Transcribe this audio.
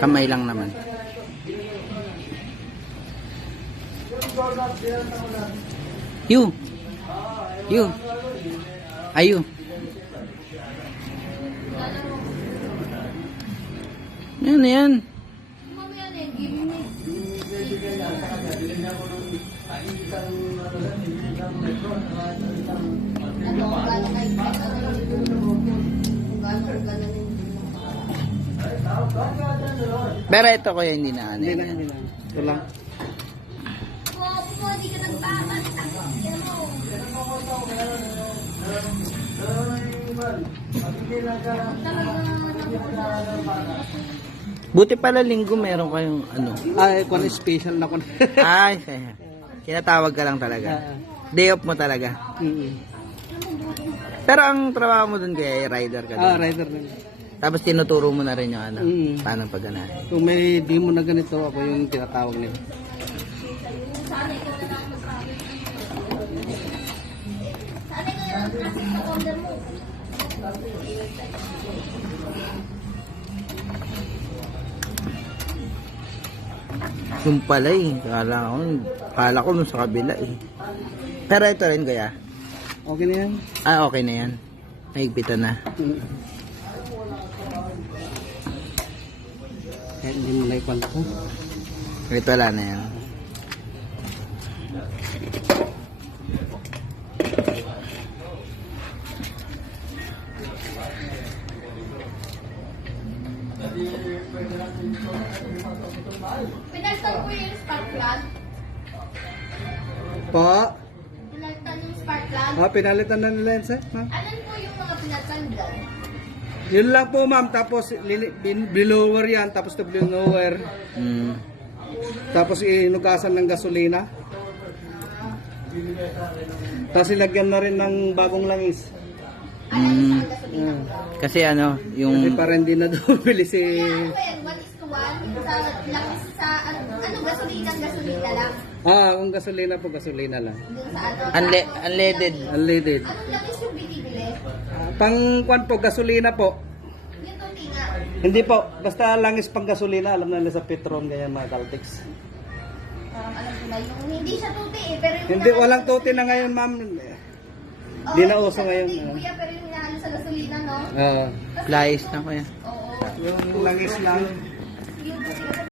Kamay lang naman. You. Ayu. Yan. Pero ito kuya hindi na ano. Hindi na. Ito lang. Hindi ka nagbabantang. Buti pala linggo meron kayong ano. Ay, kung special na ko. Ay, kinatawag ka lang talaga. Day off mo talaga. Pero ang trabaho mo dun kaya rider ka dun. Rider din. Tapos tinuturo mo na rin yung ano, paano pag-ganahin. Kung may demo na ganito, ako yung tinatawag nila. Yung pala kala ko nung sa kabila eh. Pero ito rin kaya. Okay na yan? Okay na yan. Mahigpitan na. Kaya hindi mo naikwan ko. Ito wala na yan. Pinaltan po yung spark plug. Po? Pinaltan yung spark plug. Pinalitan na nila yan, sir? Alam po yung mga pinaltan dyan. Yun lang po, ma'am. Tapos, blower yan. Tapos, blower. Tapos, inugasan ng gasolina. Tapos, ilagyan na rin ng bagong langis. Kasi ano, yung... Kasi para hindi na dumili si... Kaya ano yan, 1:1 sa langis sa gasolina lang. Kung gasolina po, gasolina lang. Dun sa ano. Unleaded. Unleaded. Anong langis yung binibili? Pang po, gasolina po. Yung tuti nga. Hindi po, basta langis pang gasolina, alam na nila sa Petron, ganyan mga Caltex. Parang alam ko na yung hindi siya tuti eh. Pero yung Hindi, walang tuti na ngayon, ma'am. Hindi na uso ngayon. Kuya, pero yung hinahalo sa gasolina, no? Oo. Flies na kuya. Oo. Yung langis lang. Yung tuti